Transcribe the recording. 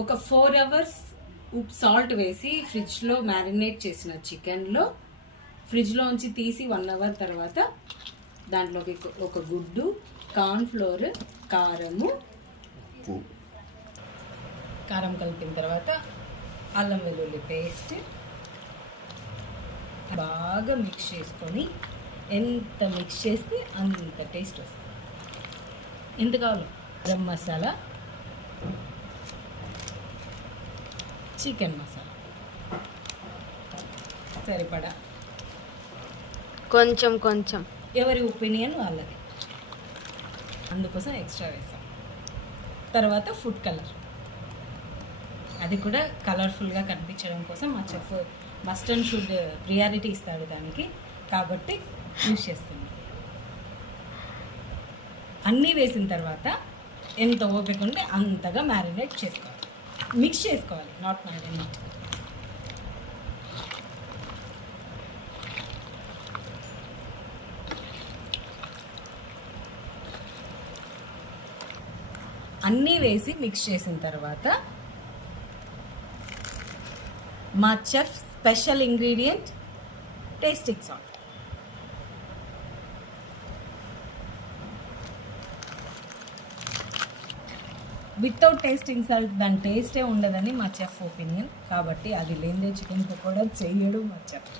ఒక 4 hours salt వేసి ఫ్రిడ్జ్లో మ్యారినేట్ చేసిన చికెన్లో ఫ్రిడ్జ్లోంచి తీసి 1 hour తర్వాత దాంట్లోకి ఒక గుడ్డు, కార్న్ఫ్లోర్, కారం కలిపిన తర్వాత అల్లం వెల్లుల్లి పేస్ట్ బాగా మిక్స్ చేసుకొని, ఎంత మిక్స్ చేస్తే అంత టేస్ట్ వస్తుంది. ఎంత కావాలో గరం మసాలా, చికెన్ మసాలా సరిపడా, కొంచెం ఎవరి ఒపీనియన్ వాళ్ళది, అందుకోసం ఎక్స్ట్రా వేసాం. తర్వాత ఫుడ్ కలర్, అది కూడా కలర్ఫుల్గా కనిపించడం కోసం మా chef must and should priority ఇస్తాడు దానికి, కాబట్టి యూజ్ చేస్తున్నాం. అన్నీ వేసిన తర్వాత ఎంత ఓపిక ఉంటే అంతగా మ్యారినేట్ చేసుకోవాలి, మిక్స్ చేసుకోవాలి, నాట్ మ్యారినేట్. అన్నీ వేసి మిక్స్ చేసిన తర్వాత మా chef special ingredient tasting salt. Without tasting salt దాని టేస్టే ఉండదని మా చెఫ్ ఒపీనియన్, కాబట్టి అది లేనిదే చికెన్ పకోడా చేయడు మా చెఫ్.